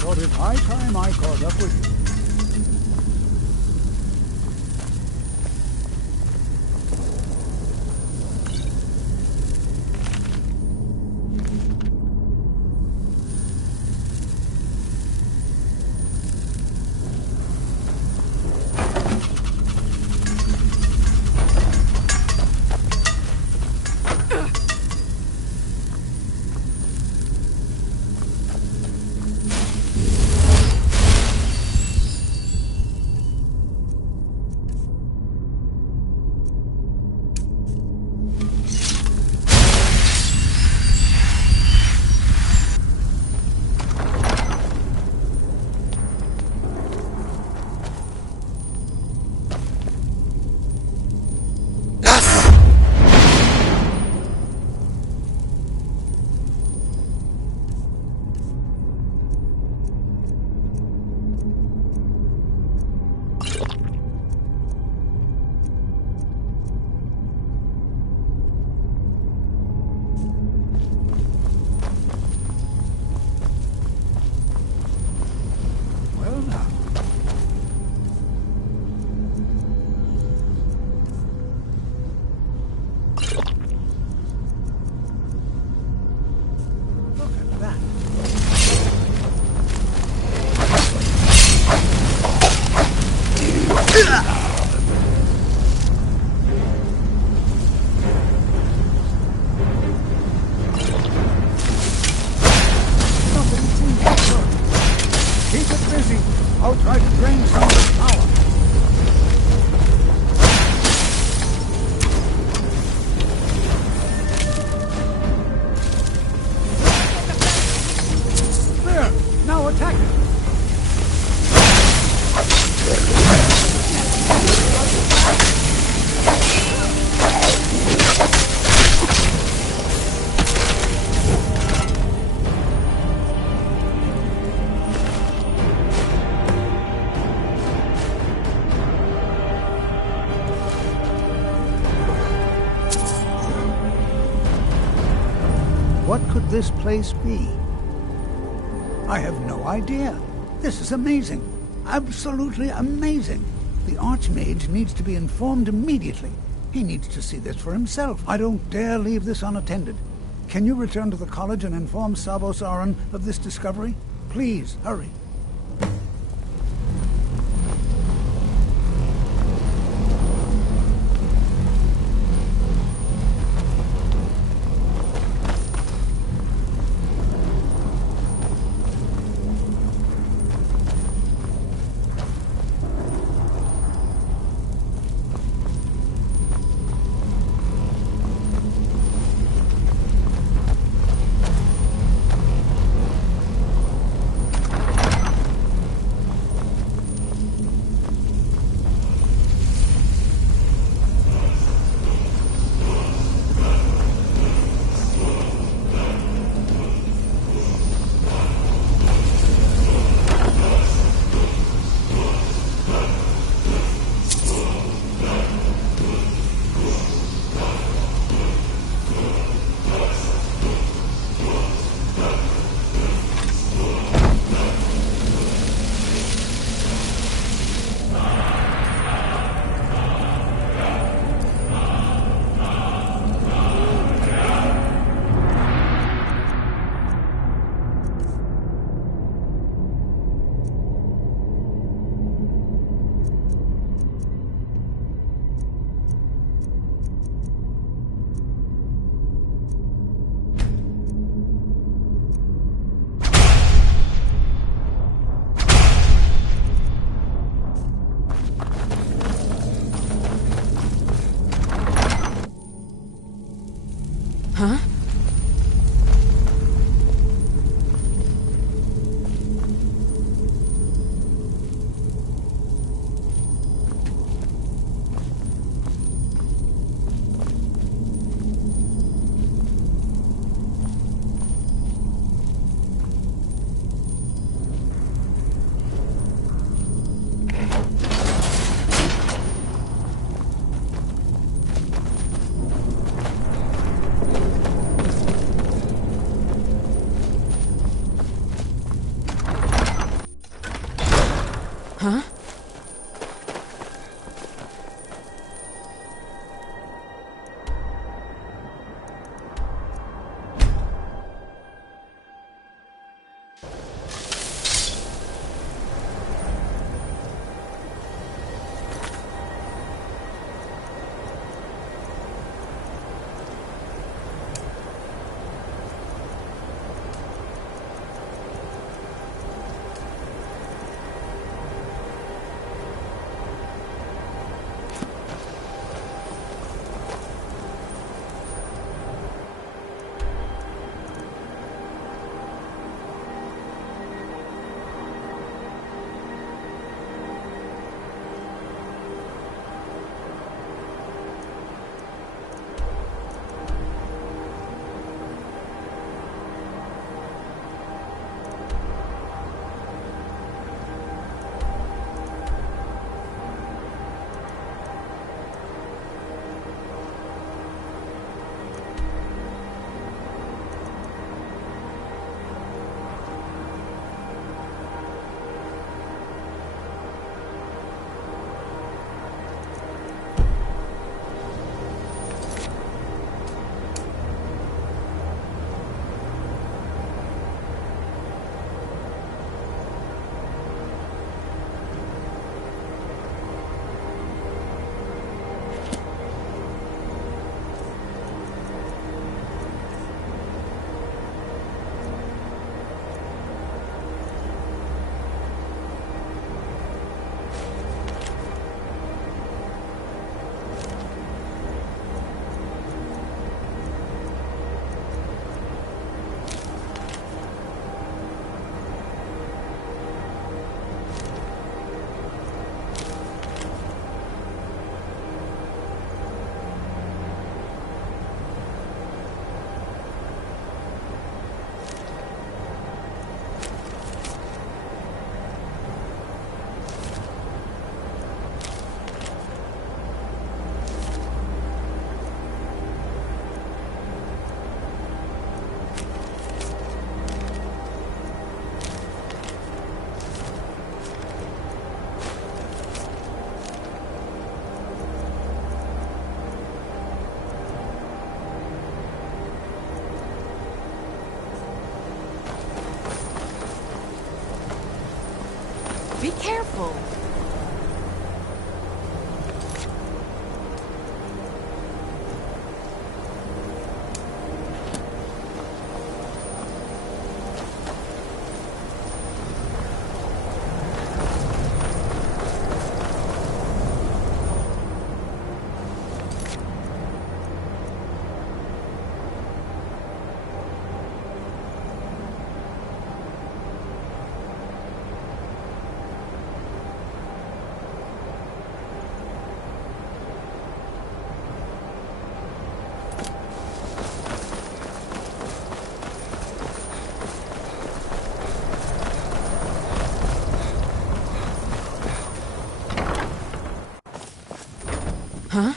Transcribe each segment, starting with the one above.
thought it high time I caught up with you. I'll try to drain some of the power. There! Now attack it! What could this place be? I have no idea. This is amazing. Absolutely amazing. The Archmage needs to be informed immediately. He needs to see this for himself. I don't dare leave this unattended. Can you return to the college and inform Savos Aran of this discovery? Please, hurry. Be careful. Huh?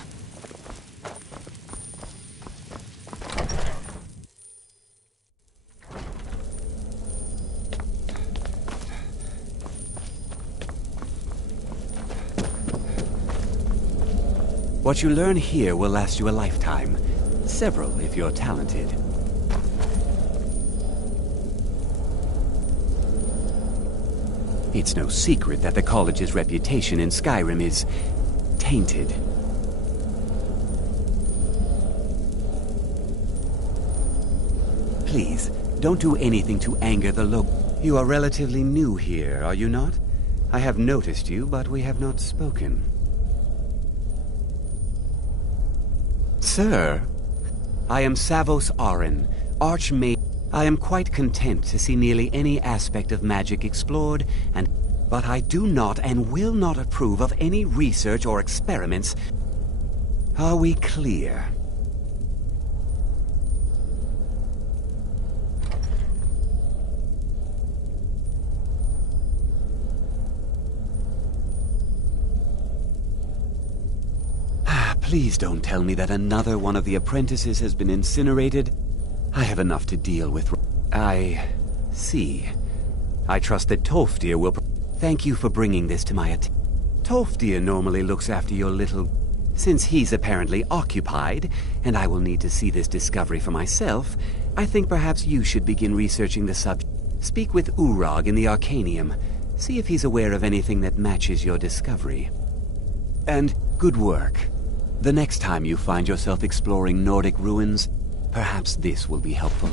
What you learn here will last you a lifetime. Several, if you're talented. It's no secret that the college's reputation in Skyrim is tainted. Please, don't do anything to anger the local. You are relatively new here, are you not? I have noticed you, but we have not spoken. Sir, I am Savos Arin, Archmage. I am quite content to see nearly any aspect of magic explored, but I do not and will not approve of any research or experiments. Are we clear? Please don't tell me that another one of the apprentices has been incinerated. I have enough to deal with. I see. I trust that Tolfdir will... Thank you for bringing this to my attention. Tolfdir normally looks after your little... Since he's apparently occupied, and I will need to see this discovery for myself, I think perhaps you should begin researching the subject. Speak with Urag in the Arcanium. See if he's aware of anything that matches your discovery. And good work. The next time you find yourself exploring Nordic ruins, perhaps this will be helpful.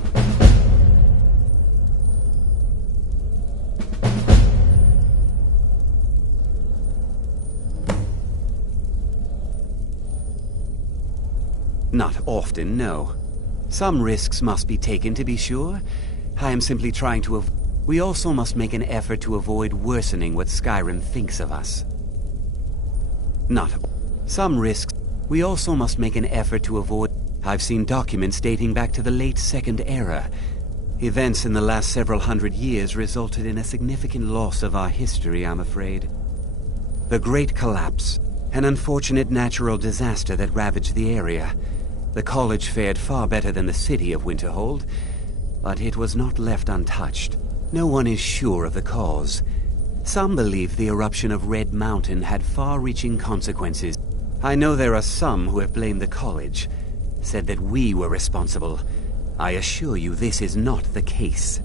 Not often, no. Some risks must be taken, to be sure. I am simply trying to we also must make an effort to avoid worsening what Skyrim thinks of us. Not some risks. We also must make an effort to avoid... I've seen documents dating back to the late Second Era. Events in the last several hundred years resulted in a significant loss of our history, I'm afraid. The Great Collapse, an unfortunate natural disaster that ravaged the area. The college fared far better than the city of Winterhold, but it was not left untouched. No one is sure of the cause. Some believe the eruption of Red Mountain had far-reaching consequences. I know there are some who have blamed the college, said that we were responsible. I assure you this is not the case.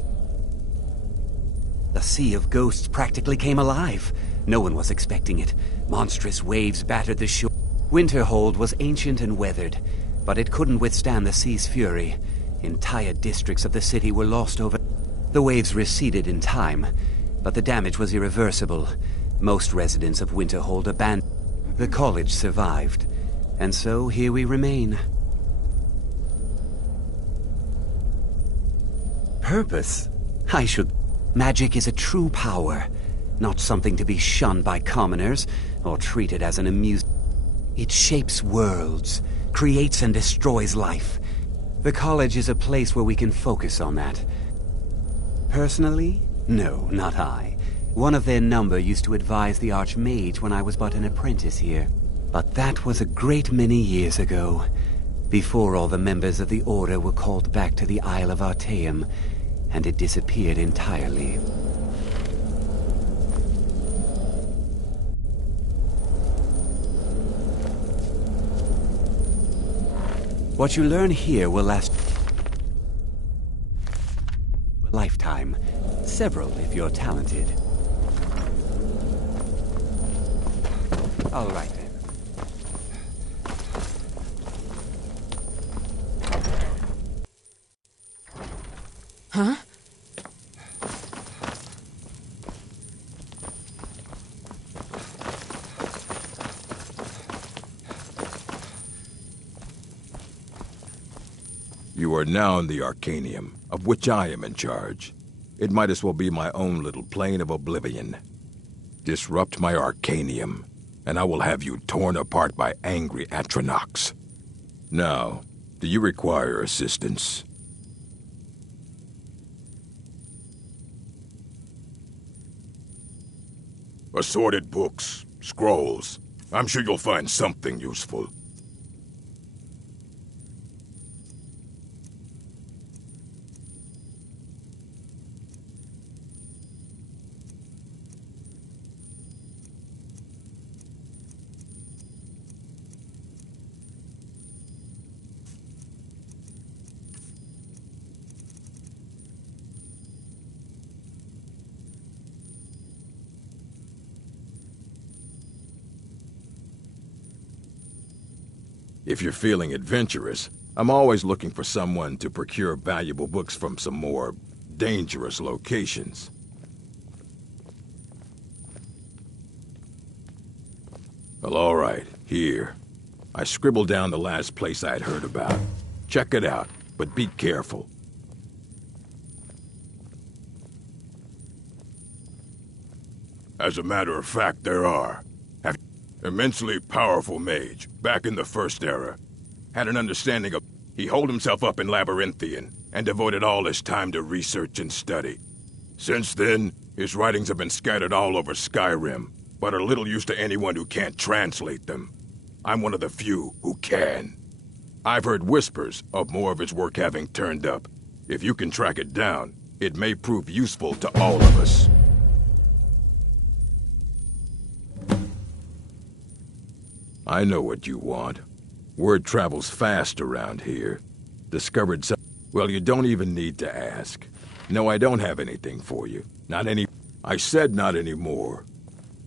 The Sea of Ghosts practically came alive. No one was expecting it. Monstrous waves battered the shore. Winterhold was ancient and weathered, but it couldn't withstand the sea's fury. Entire districts of the city were lost over... The waves receded in time, but the damage was irreversible. Most residents of Winterhold abandoned. The college survived, and so here we remain. Purpose? I should... Magic is a true power, not something to be shunned by commoners, or treated as an amusement. It shapes worlds, creates and destroys life. The college is a place where we can focus on that. Personally? No, not I. One of their number used to advise the Archmage when I was but an apprentice here. But that was a great many years ago, before all the members of the Order were called back to the Isle of Artaeum, and it disappeared entirely. What you learn here will last a lifetime. Several, if you're talented. All right then. Huh? You are now in the Arcanium, of which I am in charge. It might as well be my own little plane of oblivion. Disrupt my Arcanium, and I will have you torn apart by angry Atronachs. Now, do you require assistance? Assorted books, scrolls. I'm sure you'll find something useful. If you're feeling adventurous, I'm always looking for someone to procure valuable books from some more dangerous locations. Well, all right, here. I scribbled down the last place I'd heard about. Check it out, but be careful. As a matter of fact, there are. Immensely powerful mage, back in the First Era. Had an understanding of... He holed himself up in Labyrinthian, and devoted all his time to research and study. Since then, his writings have been scattered all over Skyrim, but are little use to anyone who can't translate them. I'm one of the few who can. I've heard whispers of more of his work having turned up. If you can track it down, it may prove useful to all of us. I know what you want. Word travels fast around here. Discovered some... Well, you don't even need to ask. No, I don't have anything for you. Not any... I said not anymore.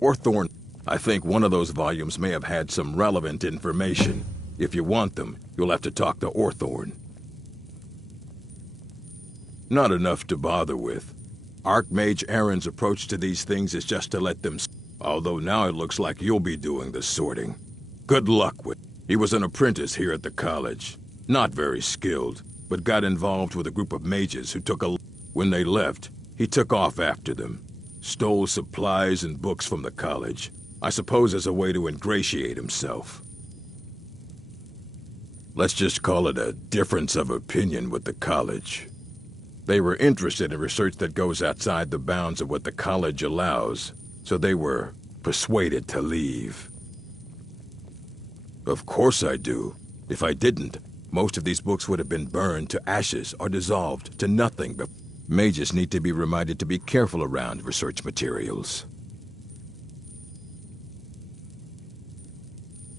Orthorn... I think one of those volumes may have had some relevant information. If you want them, you'll have to talk to Orthorn. Not enough to bother with. Archmage Aaron's approach to these things is just to let them... Although now it looks like you'll be doing the sorting. Good luck with... He was an apprentice here at the college. Not very skilled, but got involved with a group of mages who took a... When they left, he took off after them. Stole supplies and books from the college. I suppose as a way to ingratiate himself. Let's just call it a difference of opinion with the college. They were interested in research that goes outside the bounds of what the college allows, so they were persuaded to leave. Of course I do. If I didn't, most of these books would have been burned to ashes or dissolved to nothing. But mages need to be reminded to be careful around research materials.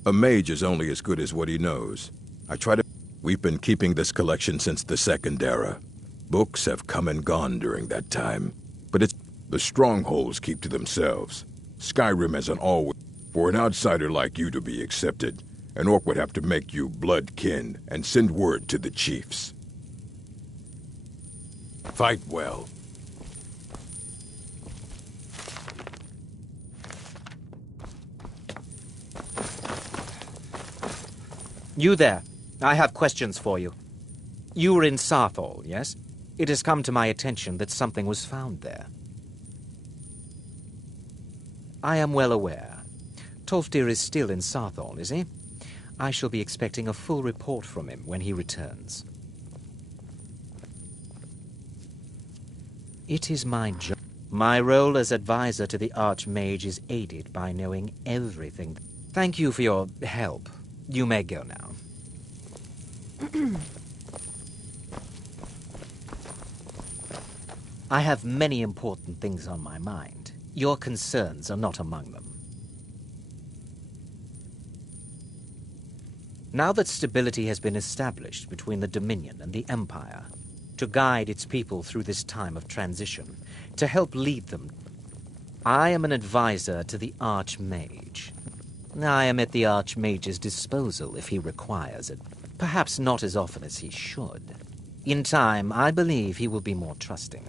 A mage is only as good as what he knows. We've been keeping this collection since the Second Era. Books have come and gone during that time. But the strongholds keep to themselves. Skyrim hasn't always... For an outsider like you to be accepted, an orc would have to make you blood kin and send word to the chiefs. Fight well. You there. I have questions for you. You were in Sarthol, yes? It has come to my attention that something was found there. I am well aware. Tolfdir is still in Sarthol, is he? I shall be expecting a full report from him when he returns. It is my job. My role as advisor to the Archmage is aided by knowing everything. Thank you for your help. You may go now. I have many important things on my mind. Your concerns are not among them. Now that stability has been established between the Dominion and the Empire, to guide its people through this time of transition, to help lead them, I am an advisor to the Archmage. I am at the Archmage's disposal if he requires it. Perhaps not as often as he should. In time, I believe he will be more trusting.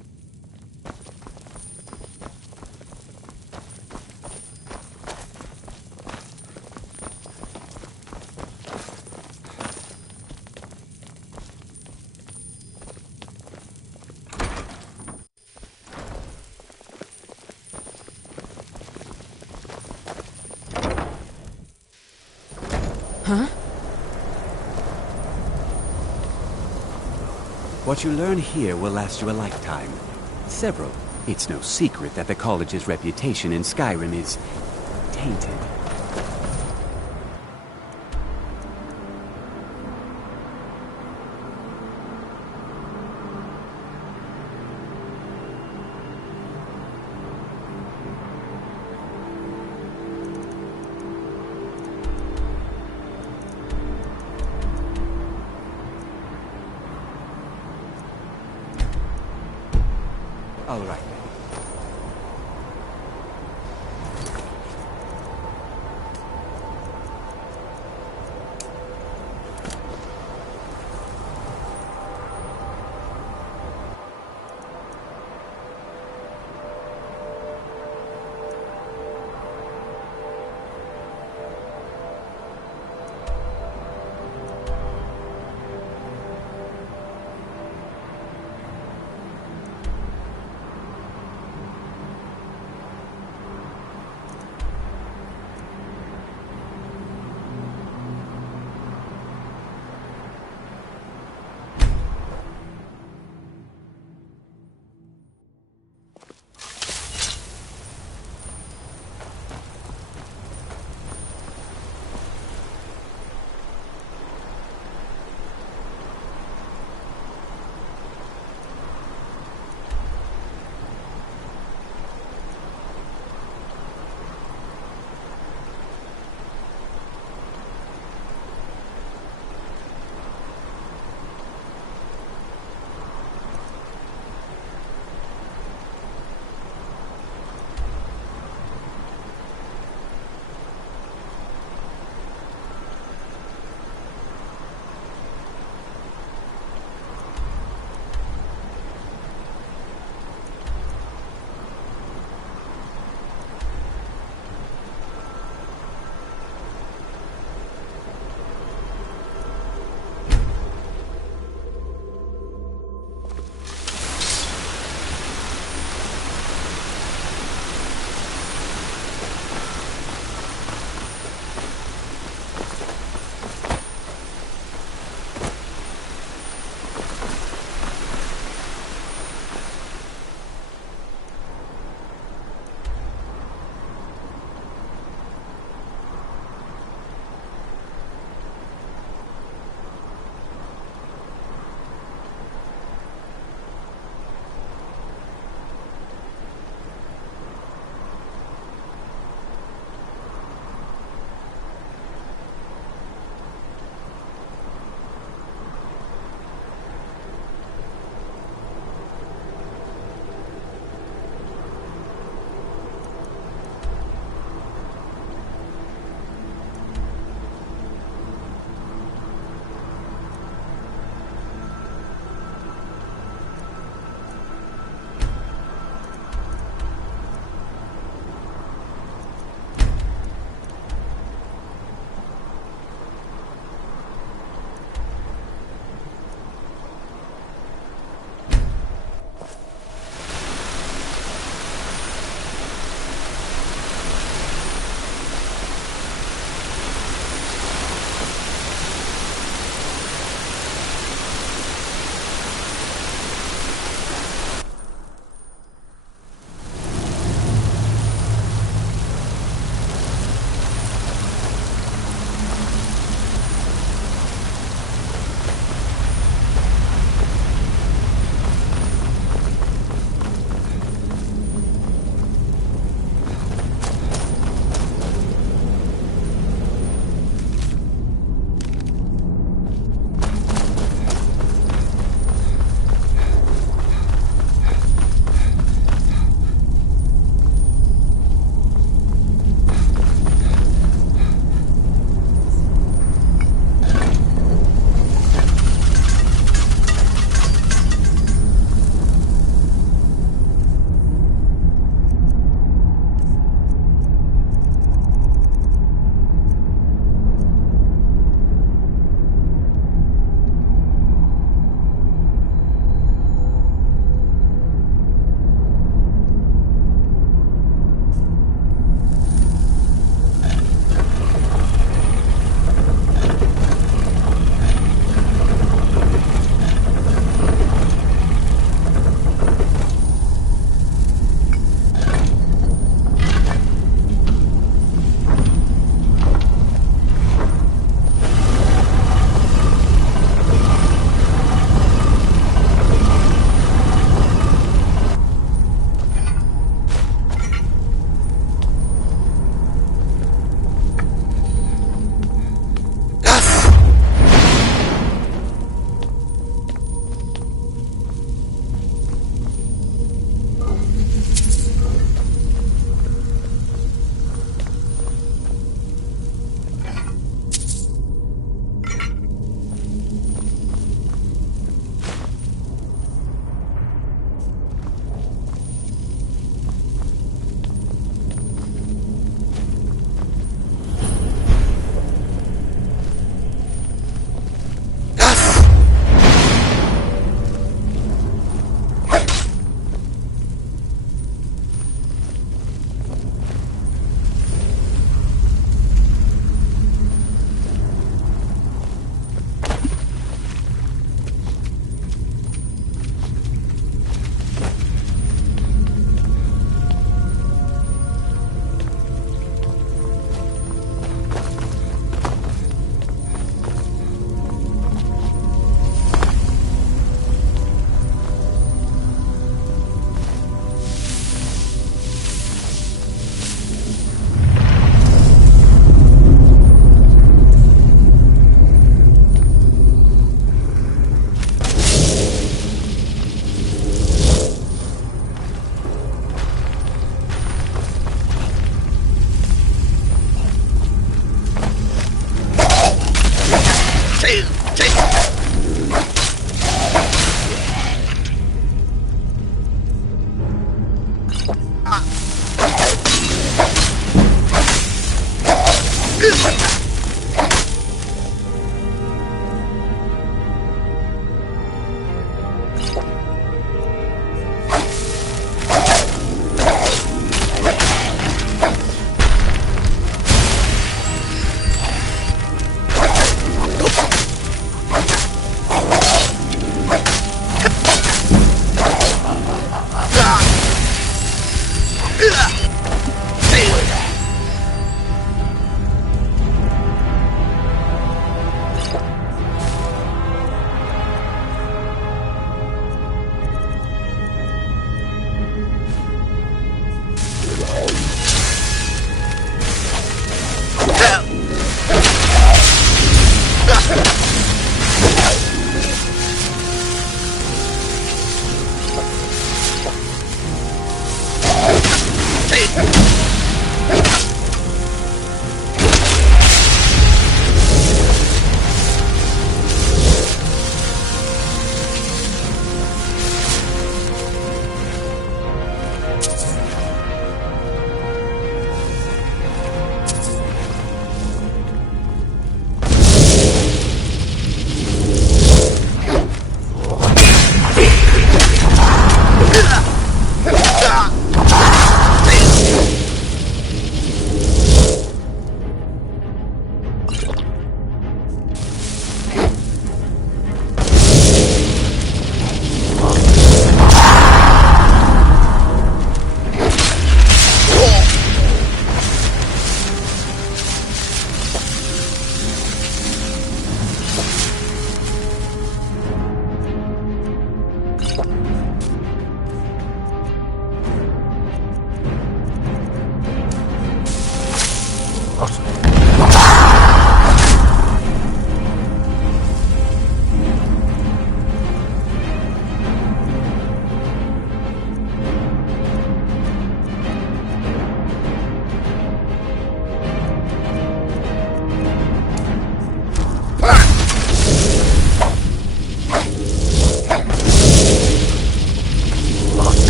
What you learn here will last you a lifetime. Several. It's no secret that the college's reputation in Skyrim is tainted. All right.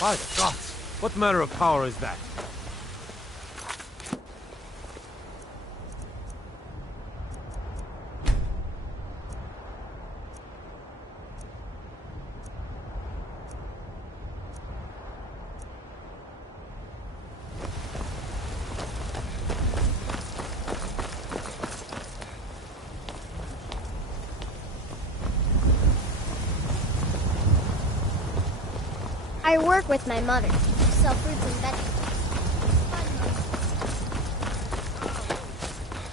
By the gods! What manner of power is that? I work with my mother. Sell fruits and vegetables.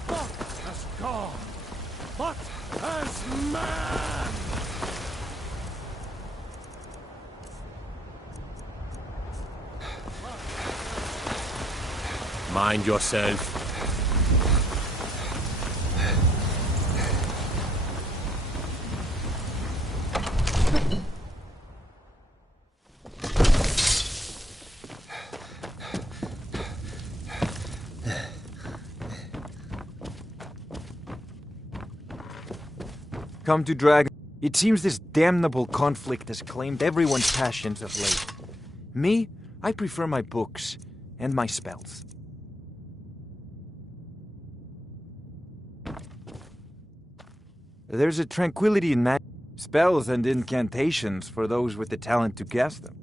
What has gone? What has man? Mind yourself. Come to Dragon. It seems this damnable conflict has claimed everyone's passions of late. Me, I prefer my books and my spells. There's a tranquility in magic. Spells and incantations for those with the talent to cast them.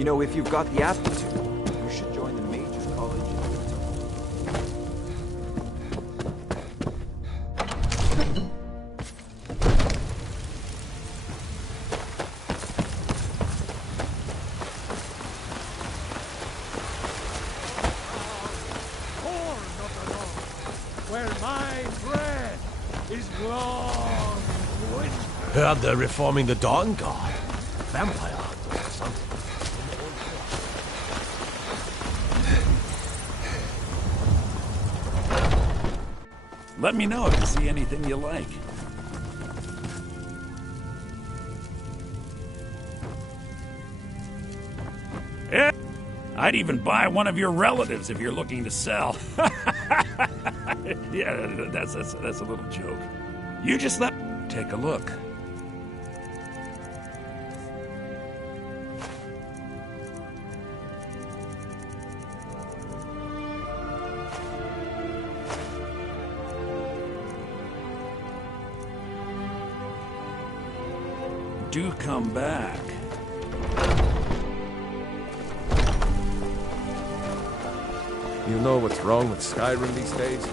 You know, if you've got the aptitude, you should join the Major College. Where my bread is long. Heard they're reforming the Dawn Guard. Vampire hunters or something. Let me know if you see anything you like. Yeah, I'd even buy one of your relatives if you're looking to sell. Yeah, that's a little joke. You just take a look. Do come back. You know what's wrong with Skyrim these days?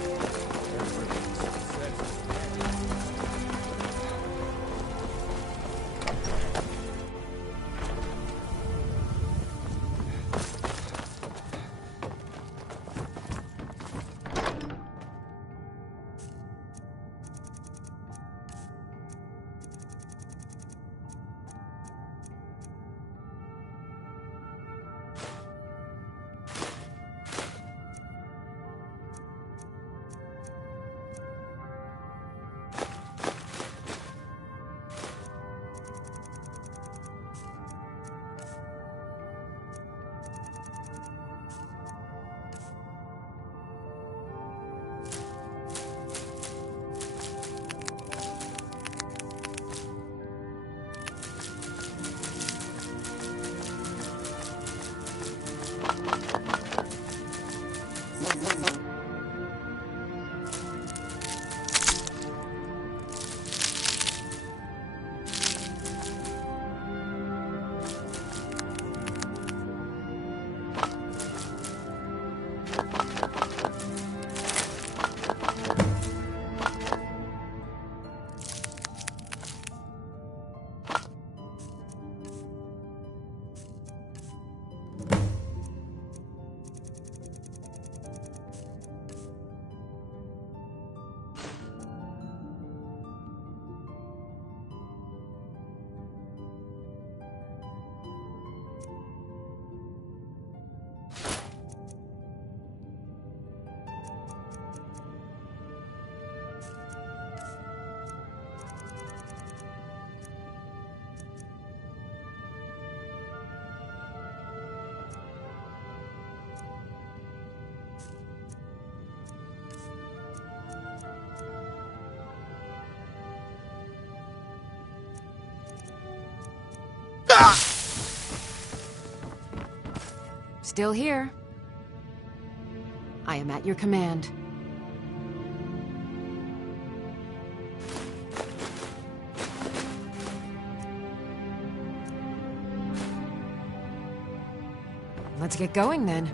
Still here. I am at your command. Let's get going then.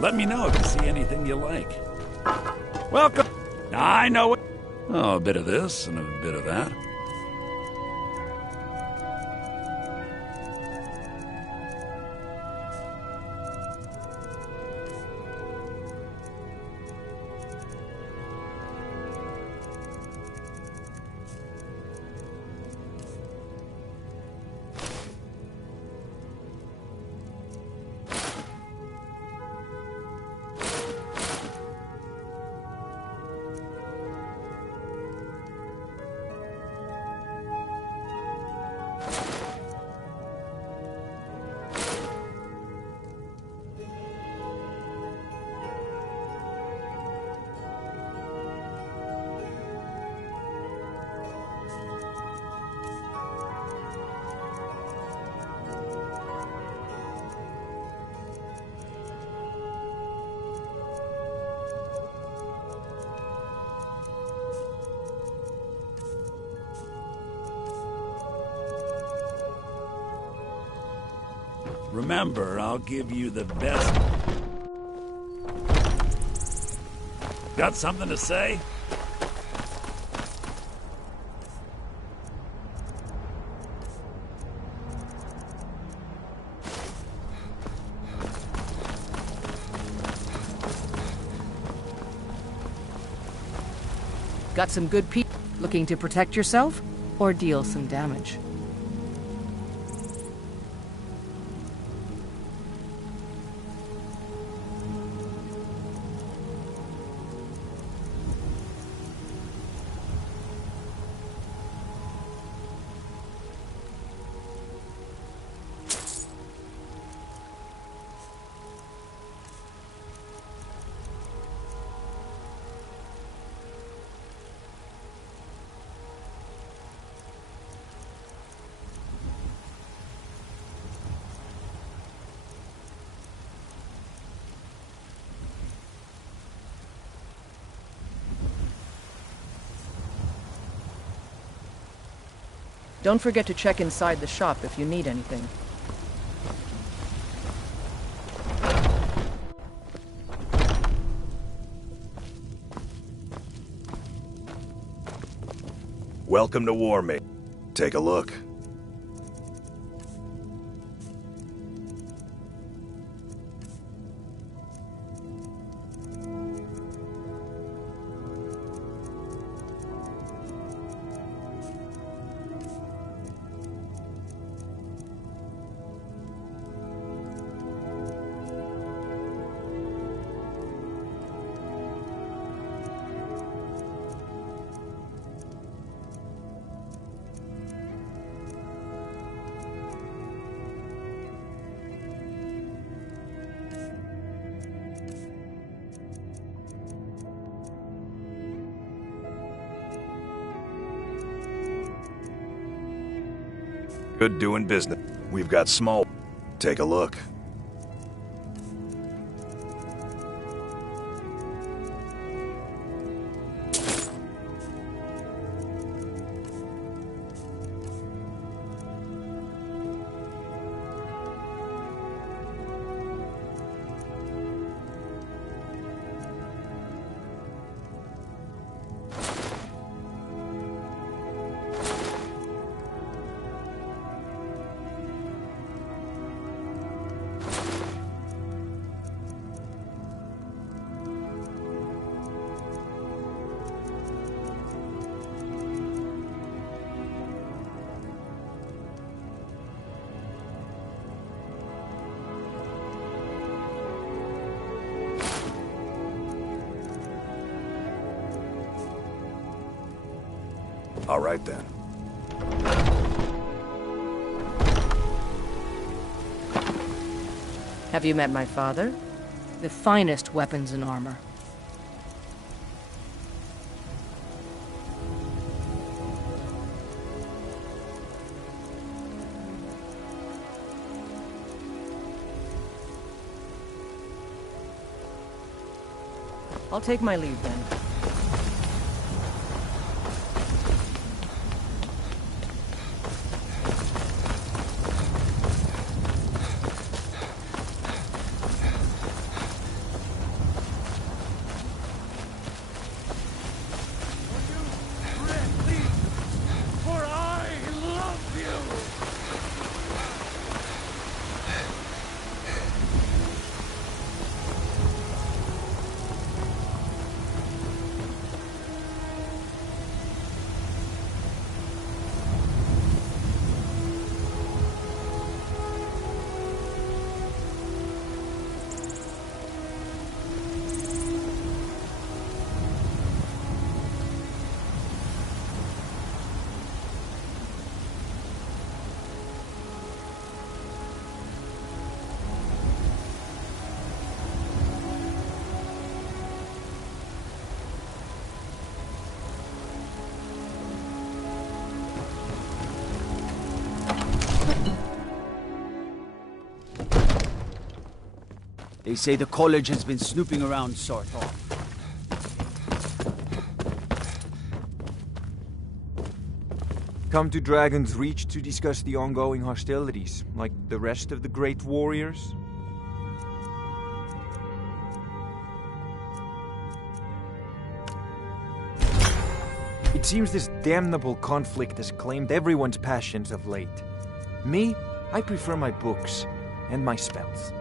Let me know if you see anything you like. Welcome. I know it. Oh, a bit of this and a bit of that. Remember, I'll give you the best. Got something to say? Got some good people looking to protect yourself or deal some damage? Don't forget to check inside the shop if you need anything. Welcome to War, mate. Take a look. Good doing business. We've got small. Take a look. All right, then. Have you met my father? The finest weapons and armor. I'll take my leave then. They say the college has been snooping around sort of. Come to Dragon's Reach to discuss the ongoing hostilities, like the rest of the great warriors? It seems this damnable conflict has claimed everyone's passions of late. Me, I prefer my books and my spells.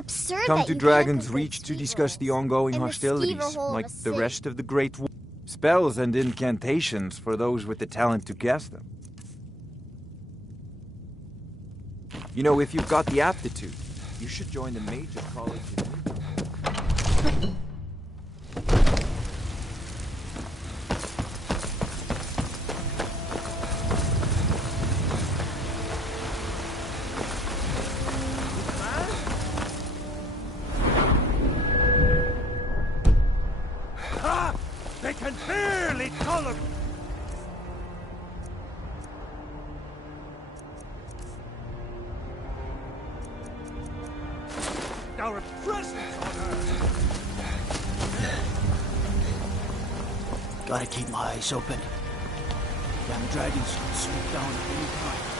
Absurd Come that to you Dragon's can't Reach to discuss the ongoing and the hostilities, skeever hole of like a the safe. rest of the great spells and incantations for those with the talent to cast them. You know, if you've got the aptitude, you should join the Mages College in Winter. our presence on her. Gotta keep my eyes open. Damn dragons can swoop down at any time.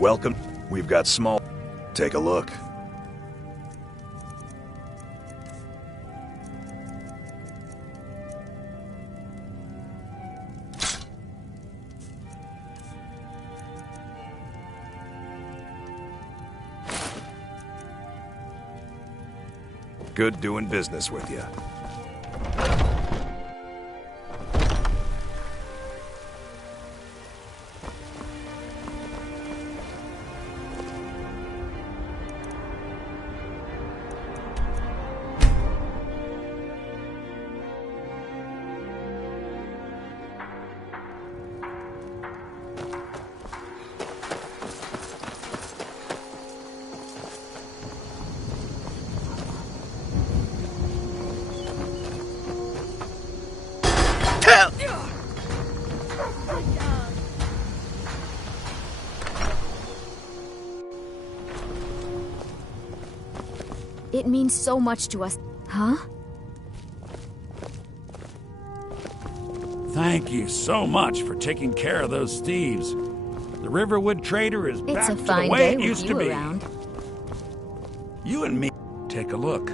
Welcome. We've got small... Take a look. Good doing business with you. It means so much to us. Huh? Thank you so much for taking care of those thieves. The Riverwood Trader is It's back a to the fine way day it with used you to be. around. You and me, take a look.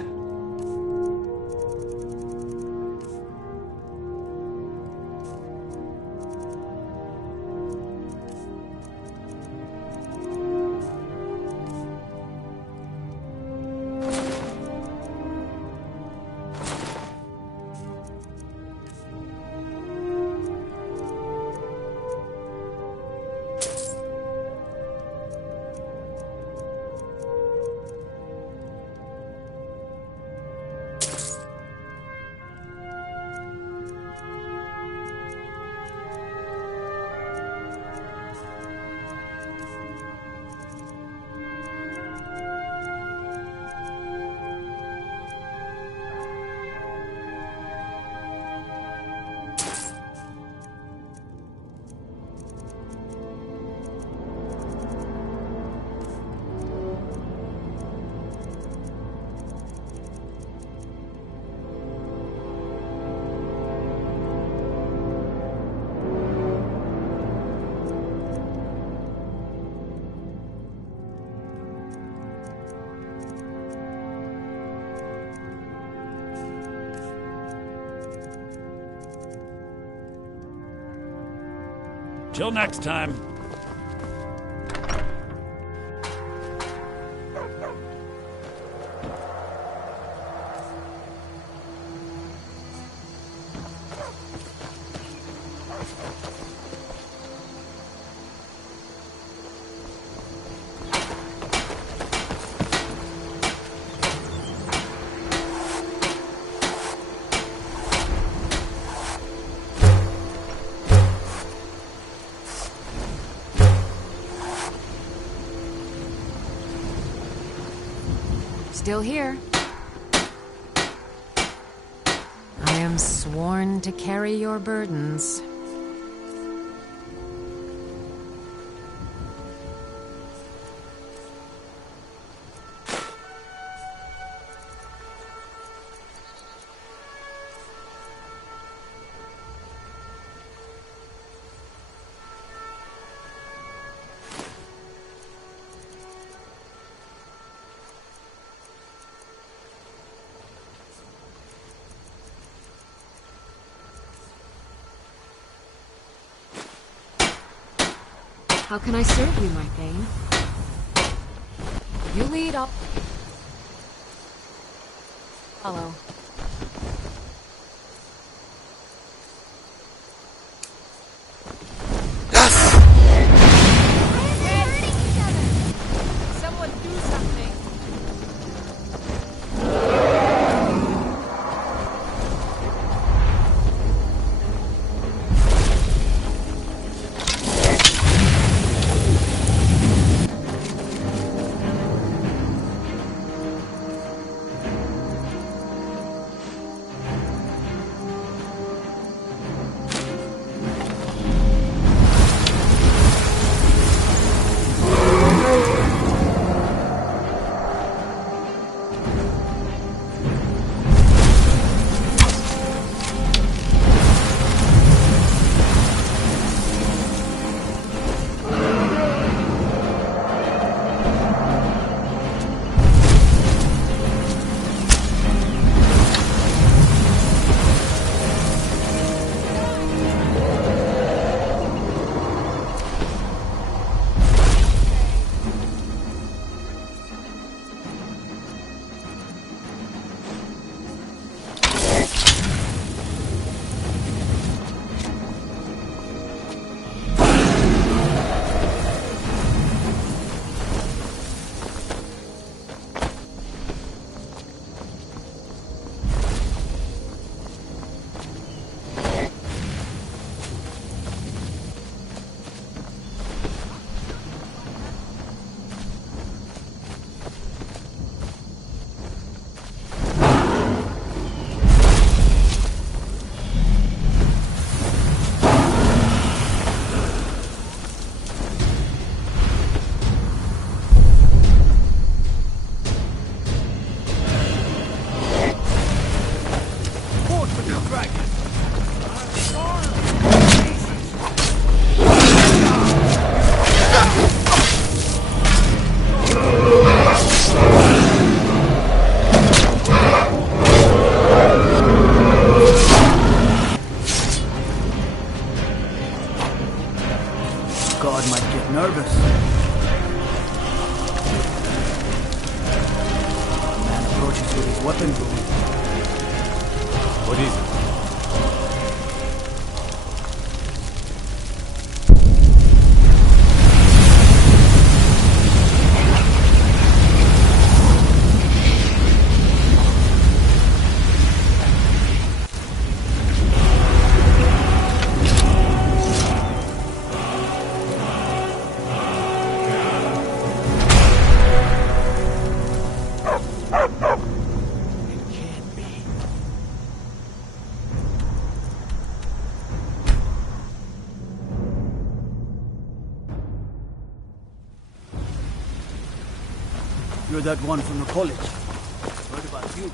Till next time. Still here. I am sworn to carry your burdens. How can I serve you, my Thane? You lead, I'll follow. Someone do something. God might get nervous. Man approaches with his weapon drawn. What is it? You're that one from the college. Heard about you.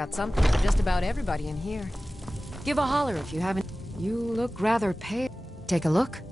got something for just about everybody in here. Give a holler if you haven't. You look rather pale. Take a look.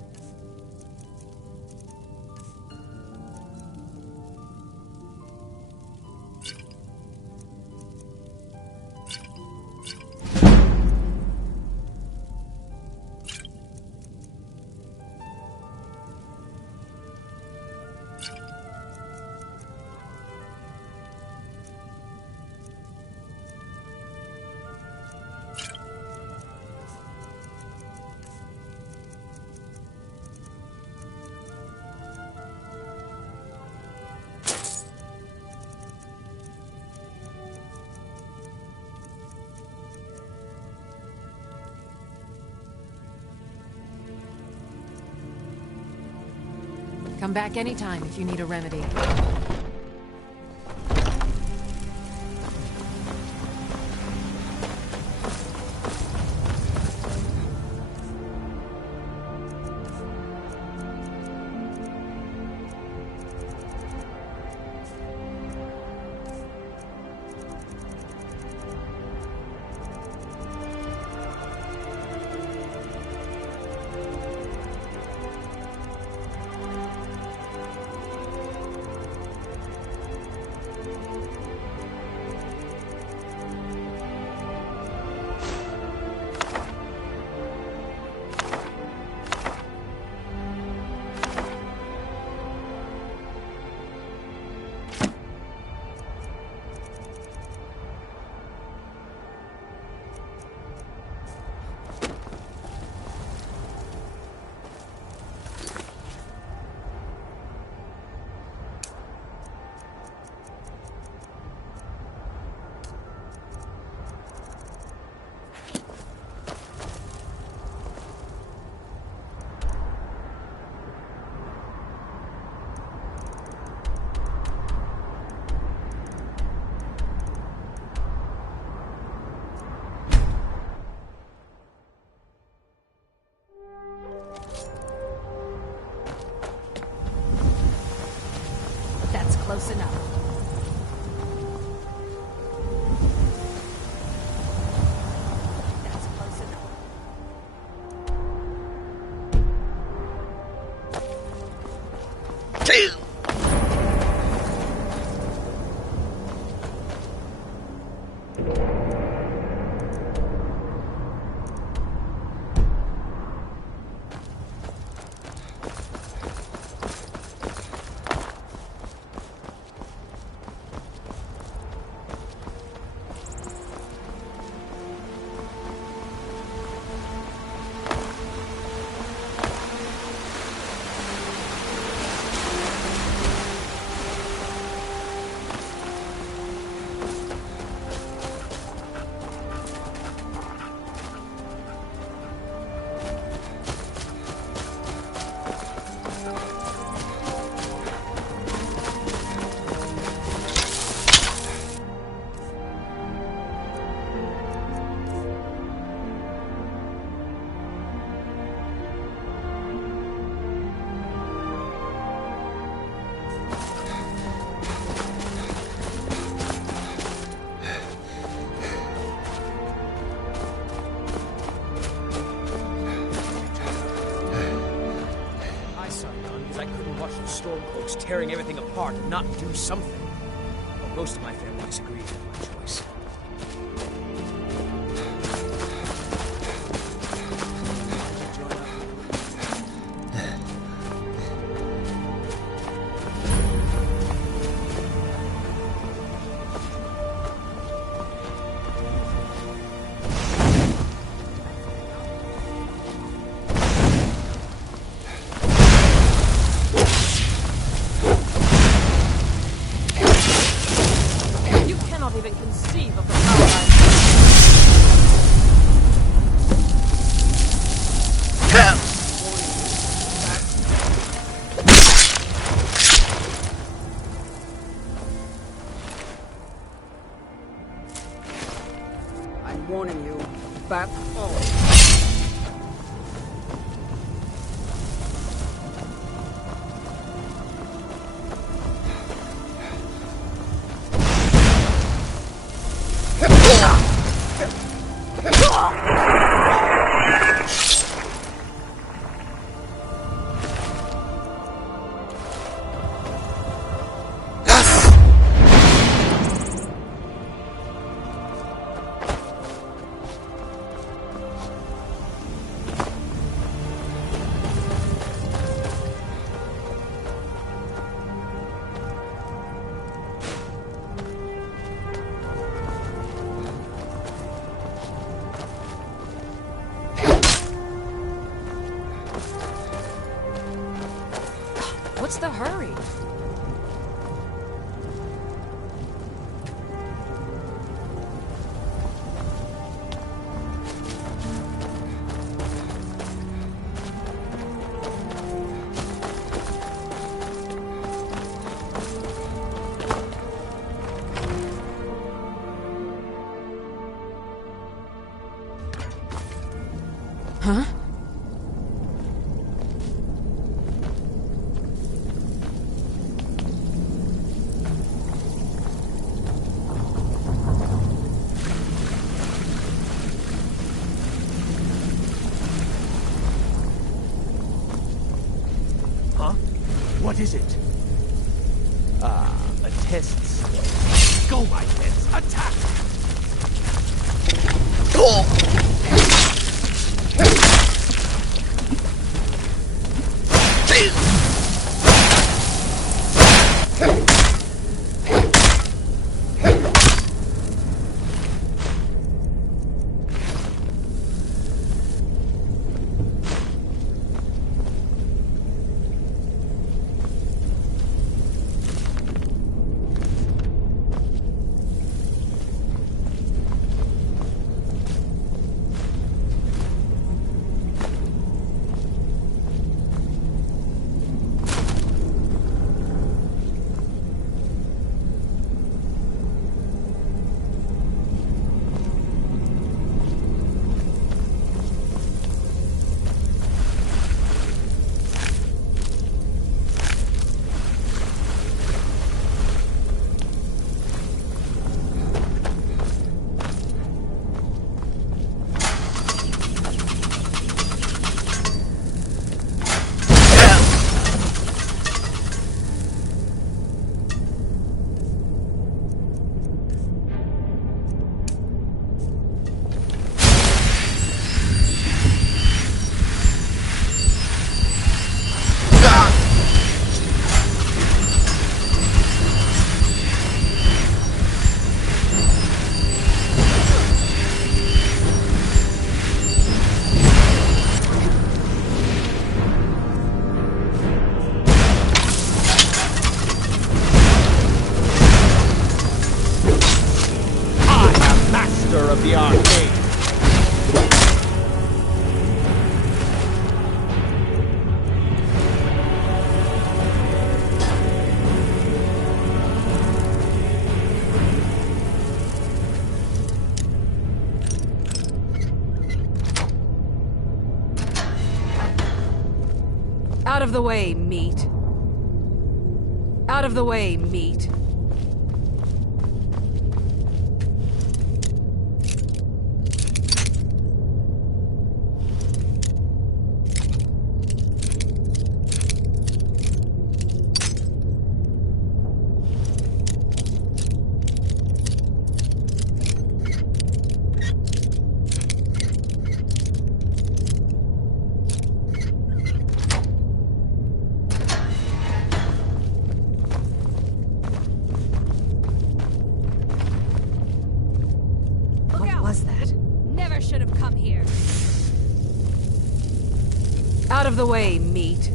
Come back anytime if you need a remedy. Close enough. That's close enough. Two. Stormcloaks tearing everything apart and not do something. Well, most of my family disagrees with my choice. Even conceive of the power I'm warning you, back off. What's the hurry? Huh? Huh? What is it? A test sled. Go, my heads! Attack! Of the arcade. Out of the way, meat. Out of the way, meat. should have come here. Out of the way, meat.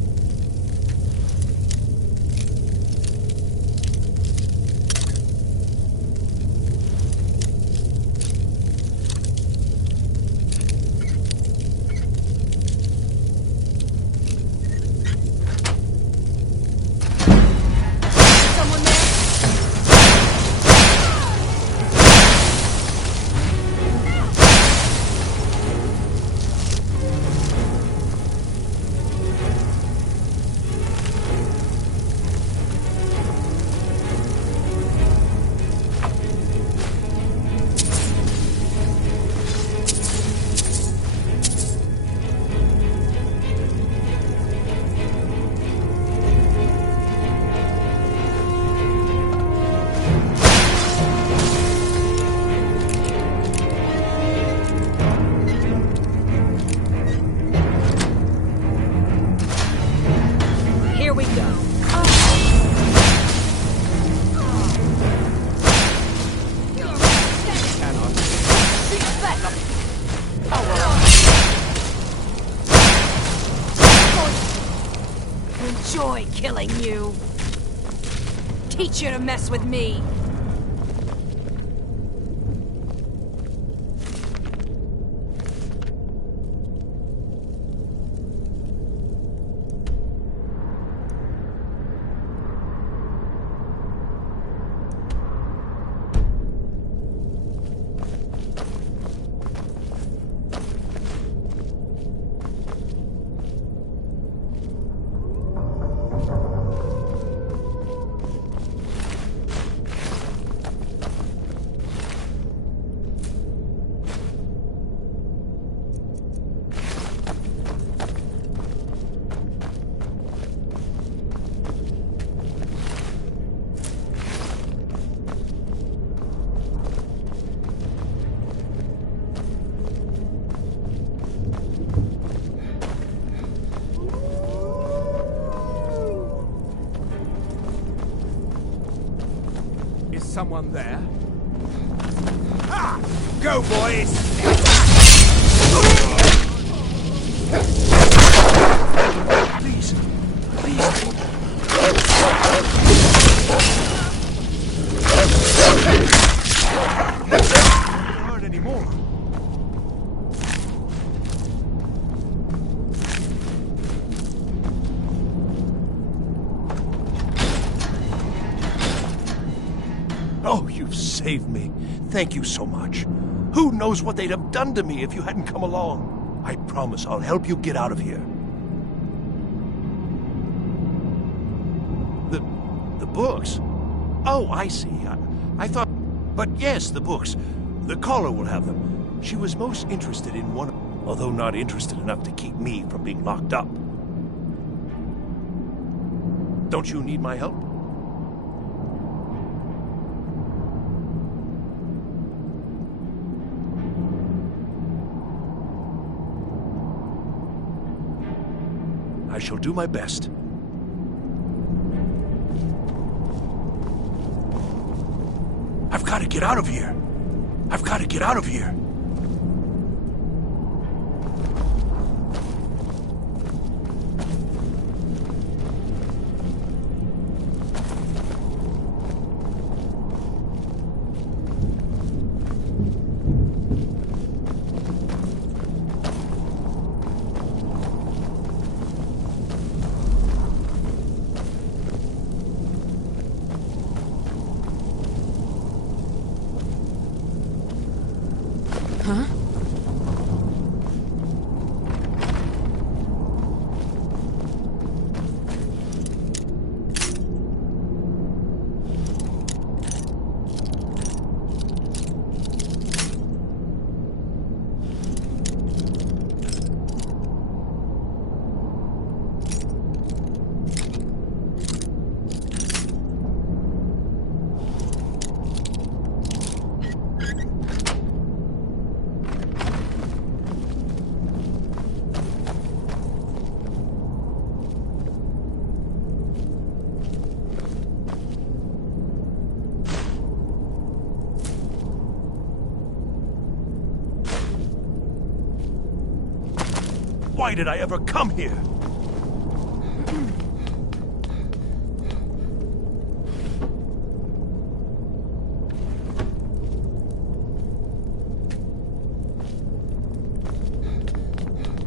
enjoy killing you. Teach you to mess with me. Someone there? Ah! Go, boys! Please, please. Don't hurt anymore. Oh, you've saved me. Thank you so much. Who knows what they'd have done to me if you hadn't come along? I promise I'll help you get out of here. The books? Oh, I see. I thought... But yes, the books. The caller will have them. She was most interested in one, although not interested enough to keep me from being locked up. Don't you need my help? I shall do my best. I've got to get out of here. I've got to get out of here. Huh? Why did I ever come here?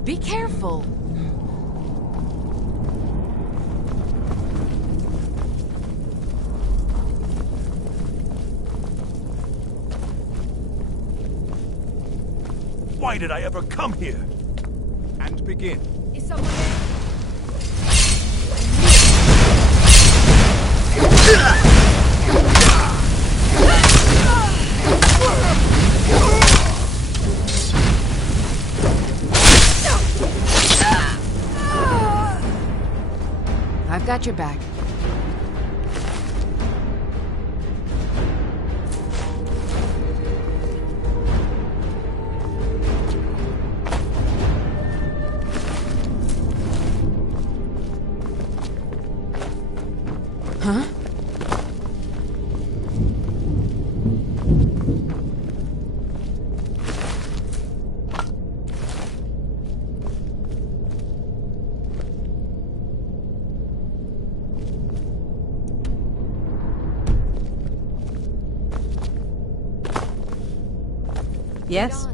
Be careful. Why did I ever come here? And begin. Is someone there? I've got your back. Huh? Yes?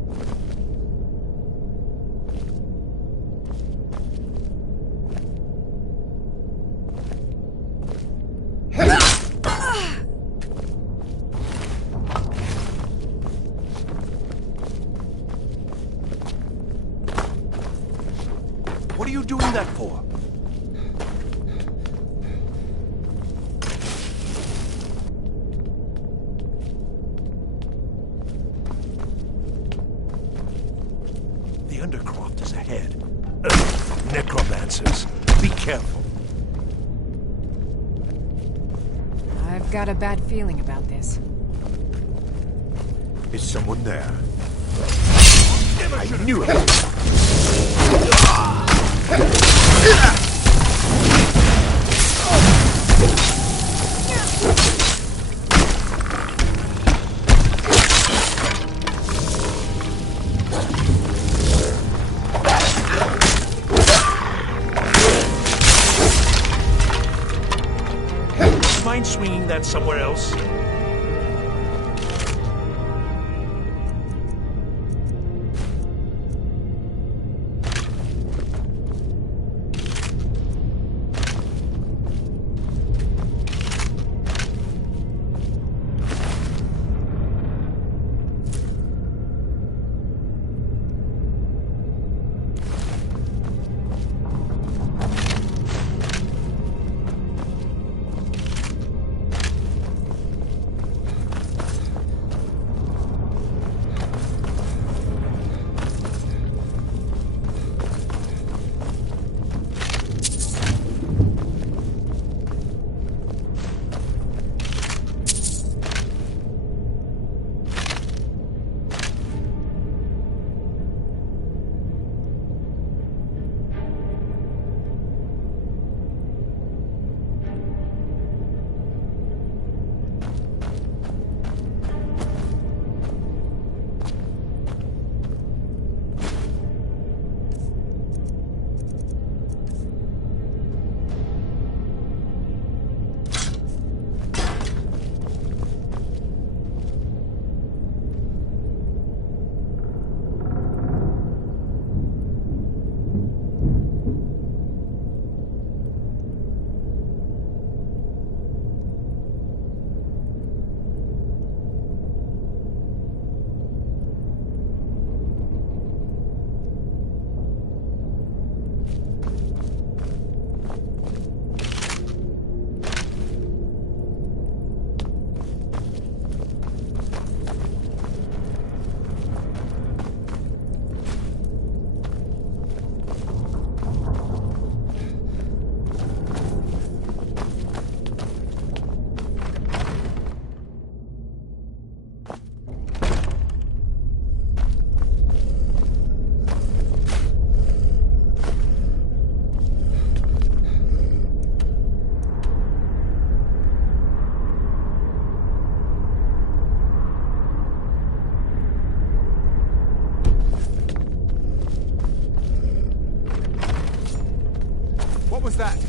What are you doing that for? The Undercroft is ahead. Necromancers, be careful. I've got a bad feeling about this. Is someone there? I knew it! Mind swinging that somewhere else? What was that?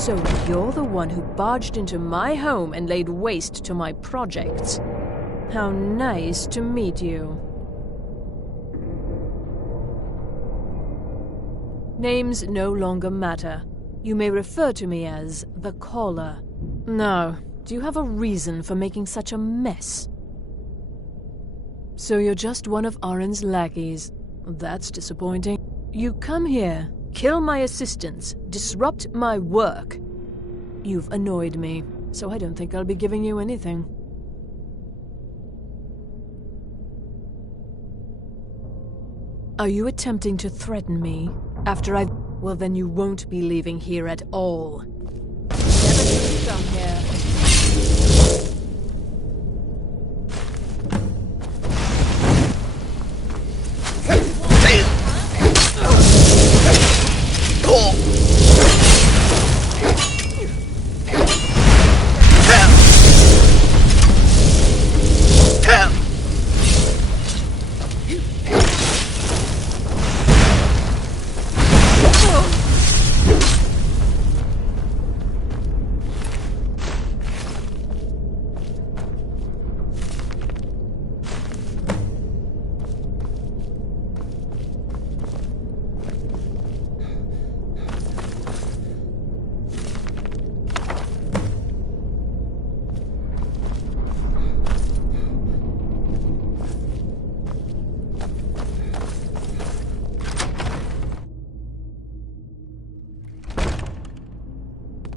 So you're the one who barged into my home and laid waste to my projects. How nice to meet you. Names no longer matter. You may refer to me as the Caller. Now, do you have a reason for making such a mess? So you're just one of Arin's lackeys. That's disappointing. You come here, kill my assistants, disrupt my work. You've annoyed me, so I don't think I'll be giving you anything. Are you attempting to threaten me after I... Well, then you won't be leaving here at all. Never should have come here.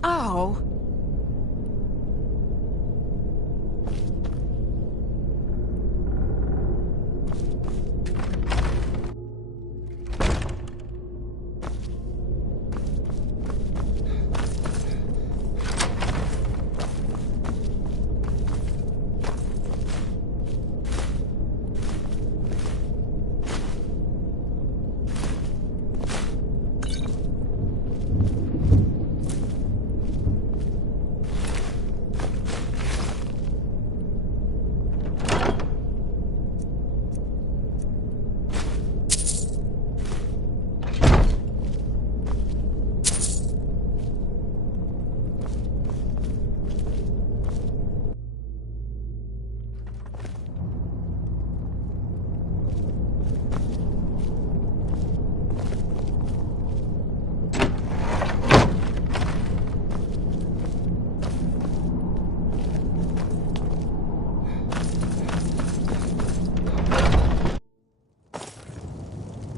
Ow!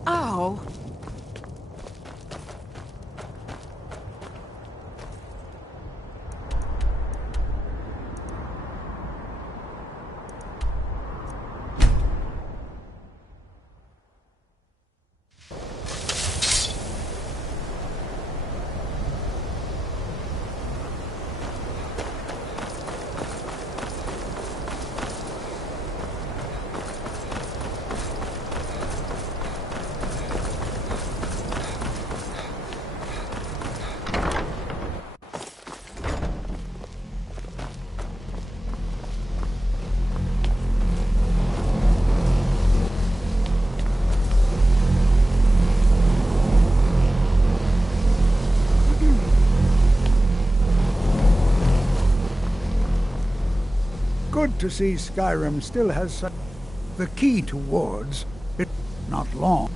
Ow! Good to see Skyrim still has such... The key to wards, it's not long.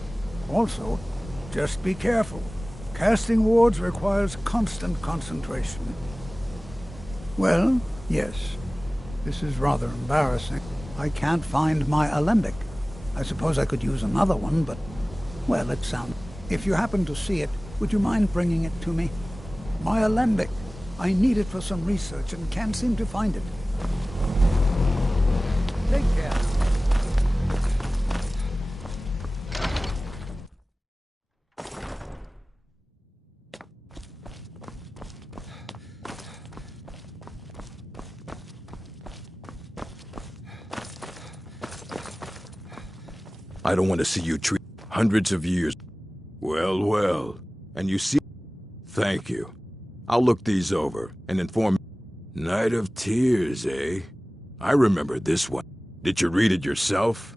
Also, just be careful. Casting wards requires constant concentration. Well, yes. This is rather embarrassing. I can't find my alembic. I suppose I could use another one, but... Well, it sounds... If you happen to see it, would you mind bringing it to me? My alembic. I need it for some research and can't seem to find it. Take care. I don't want to see you treat hundreds of years. Well, well. And you see... Thank you. I'll look these over and inform... Night of Tears, eh? I remember this one. Did you read it yourself?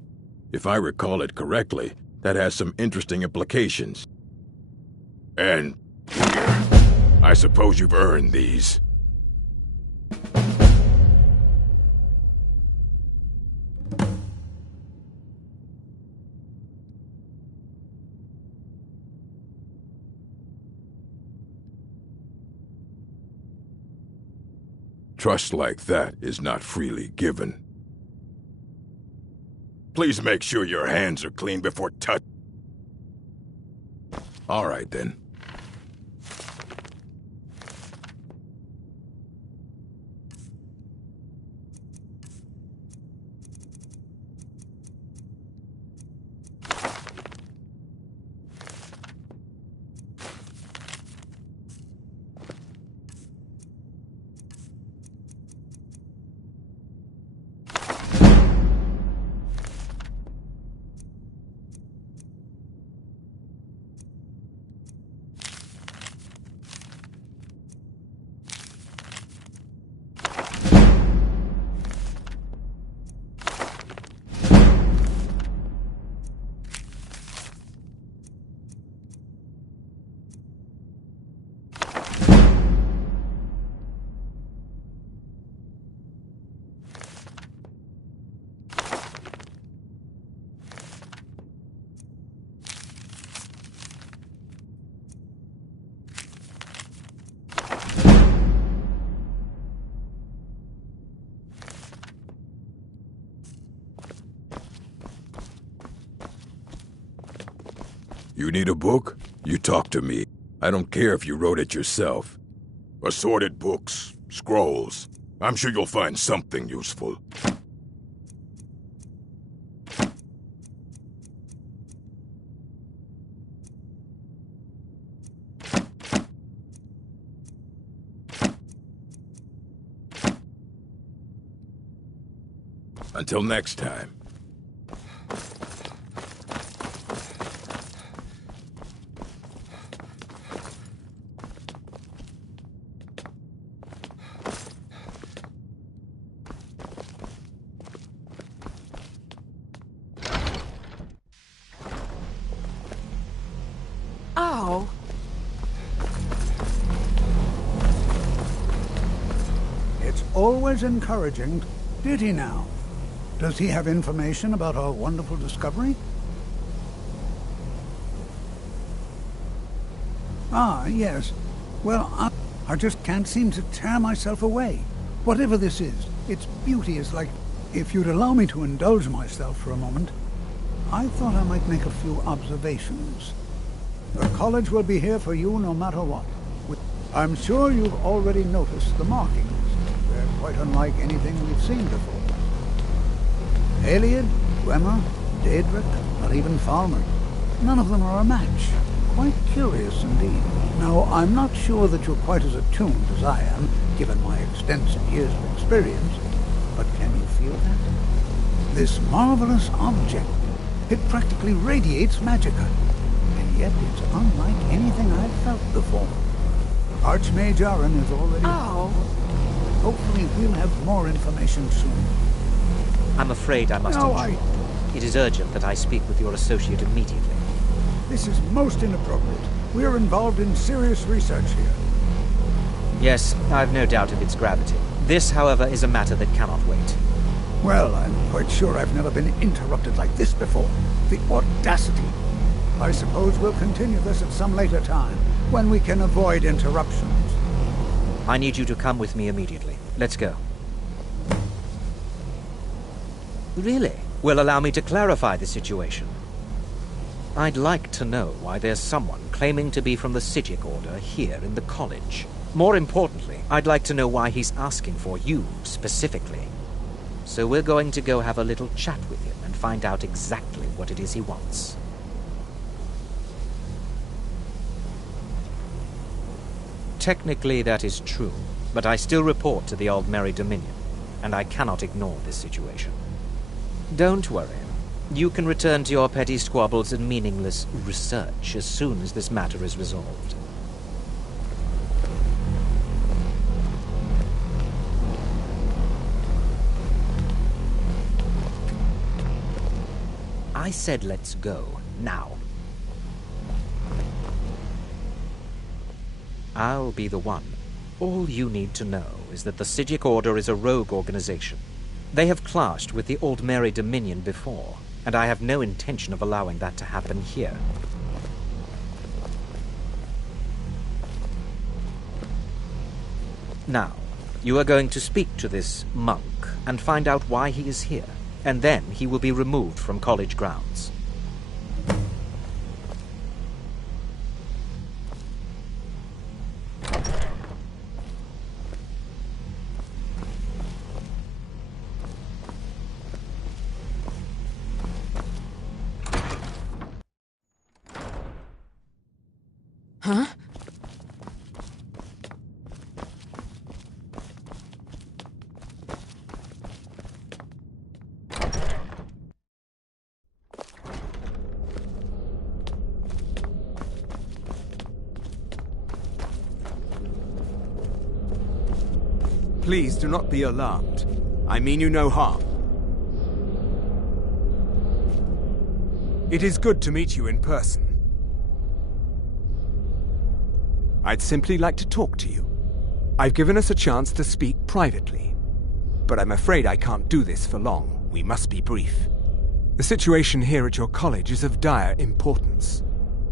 If I recall it correctly, that has some interesting implications. And here. I suppose you've earned these. Trust like that is not freely given. Please make sure your hands are clean before touch. All right, then. You need a book? You talk to me. I don't care if you wrote it yourself. Assorted books, scrolls. I'm sure you'll find something useful. Until next time. Oh. It's always encouraging. Did he now? Does he have information about our wonderful discovery? Ah, yes. Well, I just can't seem to tear myself away. Whatever this is, its beauty is like... If you'd allow me to indulge myself for a moment, I thought I might make a few observations. The college will be here for you no matter what. I'm sure you've already noticed the markings. They're quite unlike anything we've seen before. Eliad, Dwemer, Daedric, or even Falmer. None of them are a match. Quite curious indeed. Now, I'm not sure that you're quite as attuned as I am, given my extensive years of experience, but can you feel that? This marvelous object, it practically radiates magicka, and yet it's unlike anything I've felt before. Archmage Aaron is already... Oh. Hopefully we'll have more information soon. I'm afraid I must intrude. It is urgent that I speak with your associate immediately. This is most inappropriate. We're involved in serious research here. Yes, I've no doubt of its gravity. This, however, is a matter that cannot wait. Well, I'm quite sure I've never been interrupted like this before. The audacity. I suppose we'll continue this at some later time, when we can avoid interruptions. I need you to come with me immediately. Let's go. Really? Well, allow me to clarify the situation. I'd like to know why there's someone claiming to be from the Psijic Order here in the college. More importantly, I'd like to know why he's asking for you, specifically. So we're going to go have a little chat with him and find out exactly what it is he wants. Technically, that is true, but I still report to the Aldmeri Dominion, and I cannot ignore this situation. Don't worry. You can return to your petty squabbles and meaningless research as soon as this matter is resolved. I said let's go, now. I'll be the one. All you need to know is that the Psijic Order is a rogue organization. They have clashed with the Old Mary Dominion before, and I have no intention of allowing that to happen here. Now, you are going to speak to this monk and find out why he is here, and then he will be removed from college grounds. Huh? Please do not be alarmed. I mean you no harm. It is good to meet you in person. I'd simply like to talk to you. I've given us a chance to speak privately, but I'm afraid I can't do this for long. We must be brief. The situation here at your college is of dire importance,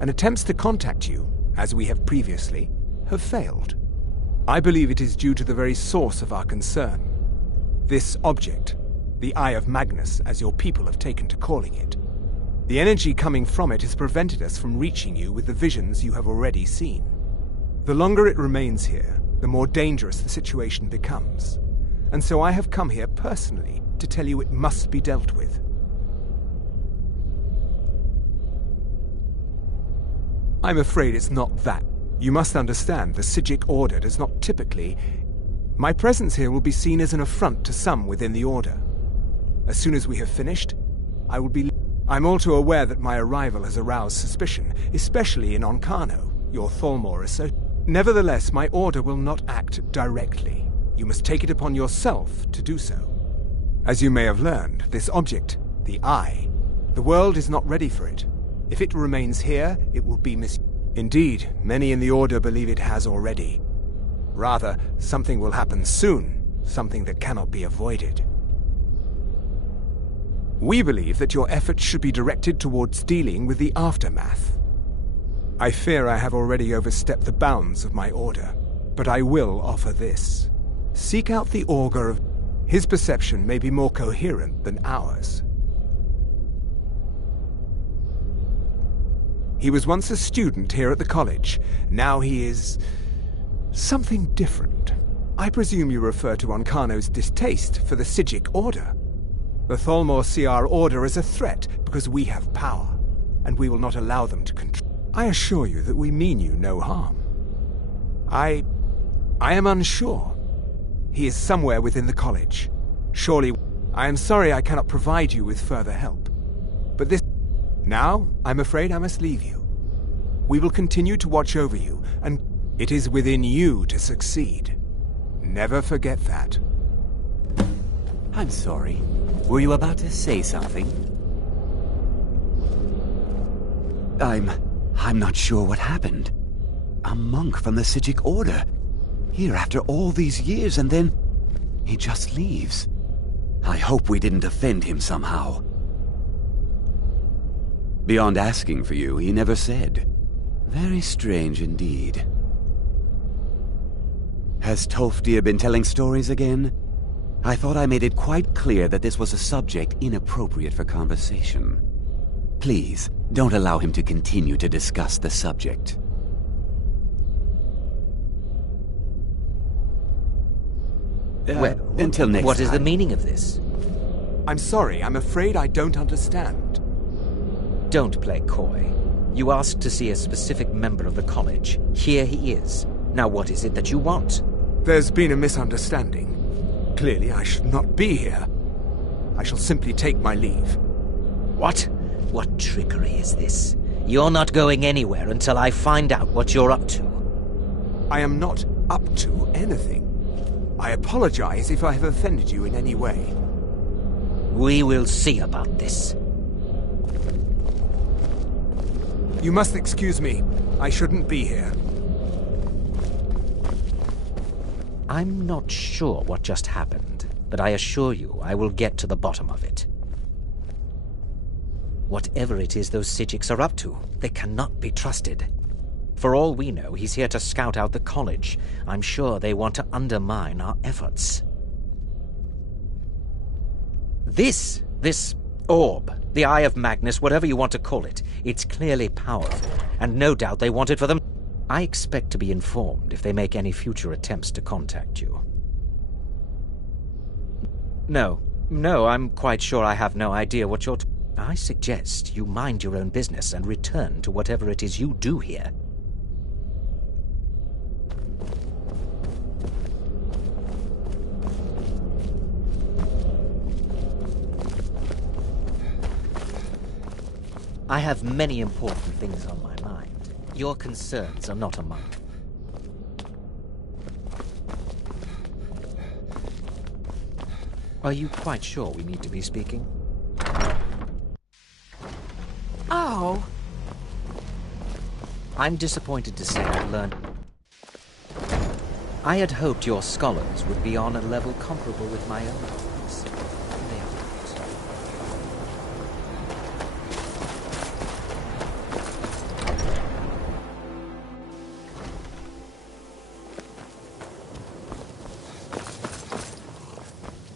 and attempts to contact you, as we have previously, have failed. I believe it is due to the very source of our concern. This object, the Eye of Magnus, as your people have taken to calling it. The energy coming from it has prevented us from reaching you with the visions you have already seen. The longer it remains here, the more dangerous the situation becomes. And so I have come here personally to tell you it must be dealt with. I'm afraid it's not that. You must understand, the Psijic Order does not typically... My presence here will be seen as an affront to some within the Order. As soon as we have finished, I will be... I'm all too aware that my arrival has aroused suspicion, especially in Onkano, your Thalmor associate. Nevertheless, my Order will not act directly. You must take it upon yourself to do so. As you may have learned, this object, the Eye, the world is not ready for it. If it remains here, it will be Indeed, many in the Order believe it has already. Rather, something will happen soon, something that cannot be avoided. We believe that your efforts should be directed towards dealing with the aftermath. I fear I have already overstepped the bounds of my Order, but I will offer this. Seek out the Augur of... His perception may be more coherent than ours. He was once a student here at the college. Now he is... something different. I presume you refer to Onkano's distaste for the Psijic Order. The Thalmor see our Order as a threat because we have power, and we will not allow them to control. I assure you that we mean you no harm. I am unsure. He is somewhere within the college. Surely... I am sorry I cannot provide you with further help. But this... Now, I'm afraid I must leave you. We will continue to watch over you, and it is within you to succeed. Never forget that. I'm sorry. Were you about to say something? I'm not sure what happened. A monk from the Psijic Order. Here after all these years, and then he just leaves. I hope we didn't offend him somehow. Beyond asking for you, he never said. Very strange indeed. Has Tolfdir been telling stories again? I thought I made it quite clear that this was a subject inappropriate for conversation. Please, don't allow him to continue to discuss the subject. Well, until next time. What is the meaning of this? I'm sorry, I'm afraid I don't understand. Don't play coy. You asked to see a specific member of the college. Here he is. Now what is it that you want? There's been a misunderstanding. Clearly I should not be here. I shall simply take my leave. What? What trickery is this? You're not going anywhere until I find out what you're up to. I am not up to anything. I apologize if I have offended you in any way. We will see about this. You must excuse me. I shouldn't be here. I'm not sure what just happened, but I assure you I will get to the bottom of it. Whatever it is those Psijics are up to, they cannot be trusted. For all we know, he's here to scout out the college. I'm sure they want to undermine our efforts. This orb, the Eye of Magnus, whatever you want to call it, it's clearly powerful, and no doubt they want it for them. I expect to be informed if they make any future attempts to contact you. No, I'm quite sure I have no idea what you're I suggest you mind your own business and return to whatever it is you do here. I have many important things on my mind. Your concerns are not among them. Are you quite sure we need to be speaking? Oh. I'm disappointed to say I learned. I had hoped your scholars would be on a level comparable with my own. They are not.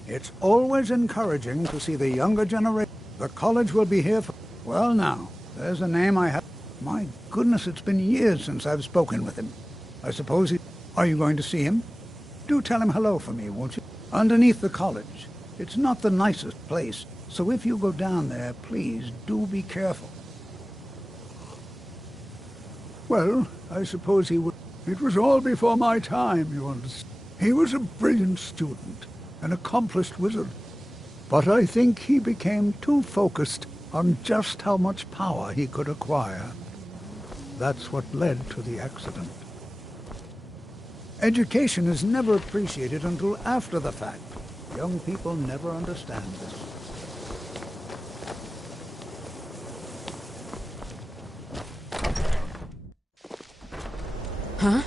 It's always encouraging to see the younger generation. The college will be here for... Well now, there's a name I have... My goodness, it's been years since I've spoken with him. I suppose he... Are you going to see him? Do tell him hello for me, won't you? Underneath the college. It's not the nicest place, so if you go down there, please do be careful. Well, I suppose he would... It was all before my time, you understand. He was a brilliant student, an accomplished wizard. But I think he became too focused on just how much power he could acquire. That's what led to the accident. Education is never appreciated until after the fact. Young people never understand this. Huh?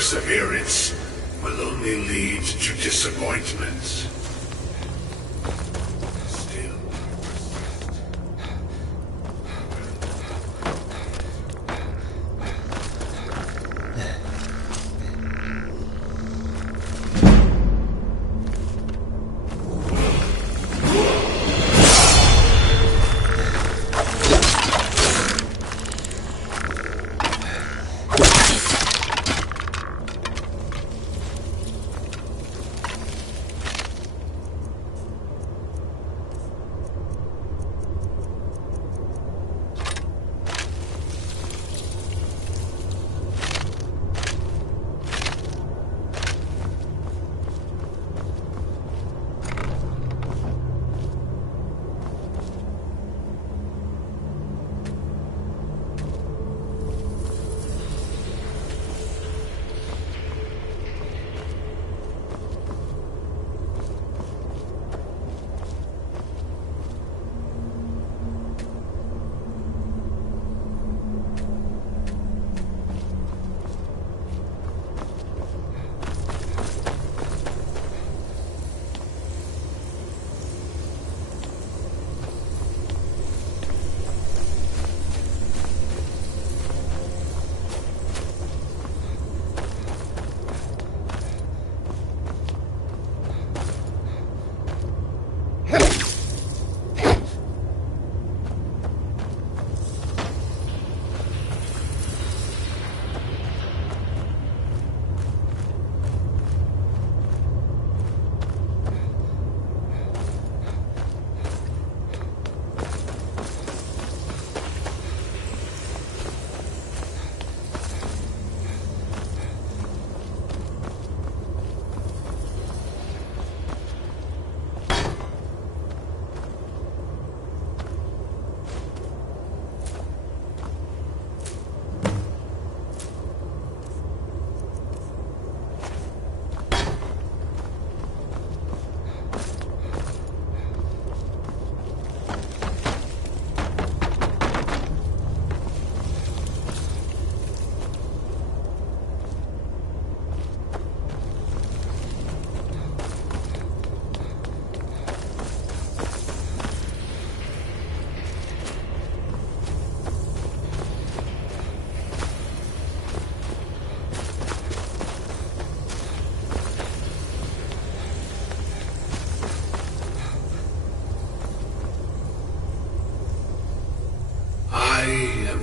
perseverance will only lead to disappointment.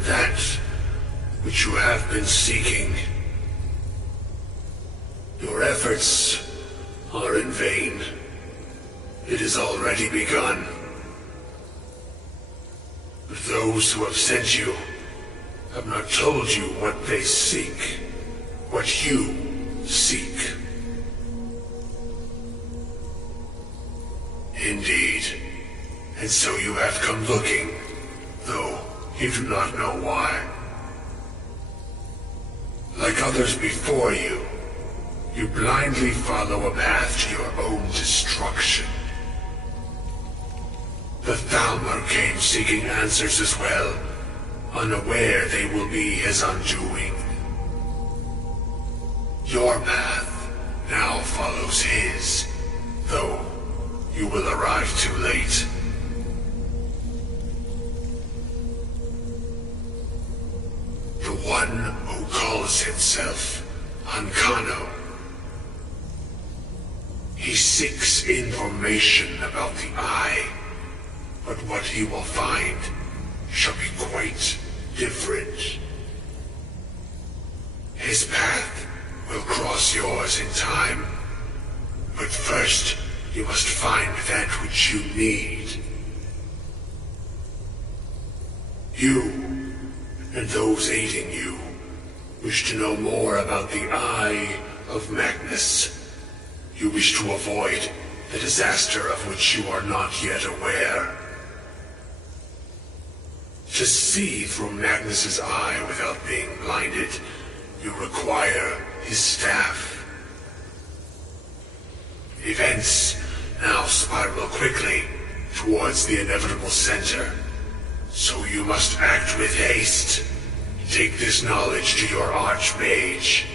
That which you have been seeking. Your efforts are in vain. It has already begun. But those who have sent you have not told you what they seek, what you seek. Indeed. And so you have come looking, though you do not know why. Like others before you, you blindly follow a path to your own destruction. The Thalmor came seeking answers as well, unaware they will be his undoing. Your path now follows his, though you will arrive too late. The one who calls himself Ancano. He seeks information about the Eye, but what he will find shall be quite different. His path will cross yours in time, but first you must find that which you need. You and those aiding you wish to know more about the Eye of Magnus. You wish to avoid the disaster of which you are not yet aware. To see through Magnus's eye without being blinded, you require his staff. Events now spiral quickly towards the inevitable center. So you must act with haste. Take this knowledge to your Archmage.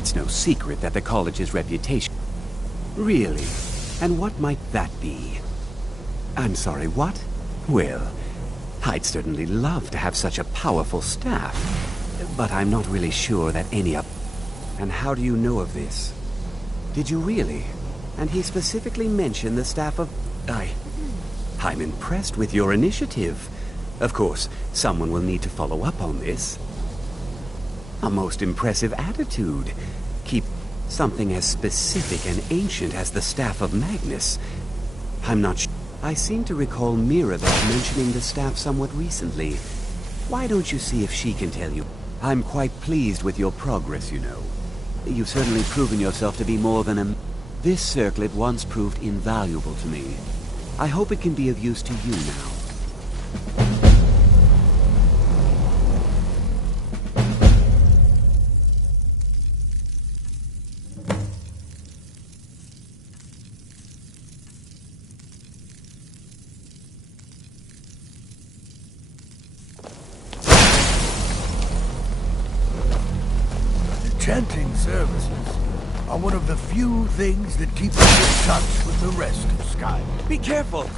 It's no secret that the college's reputation... Really? And what might that be? I'm sorry, what? Well, I'd certainly love to have such a powerful staff, but I'm not really sure that any of... And how do you know of this? Did you really? And he specifically mentioned the staff of... I'm impressed with your initiative. Of course, someone will need to follow up on this. A most impressive attitude. Keep something as specific and ancient as the staff of Magnus. I'm not sure. I seem to recall Mirabelle mentioning the staff somewhat recently. Why don't you see if she can tell you? I'm quite pleased with your progress, you know. You've certainly proven yourself to be more than a... This circlet once proved invaluable to me. I hope it can be of use to you now. Chanting services are one of the few things that keep us in touch with the rest of Sky. Be careful!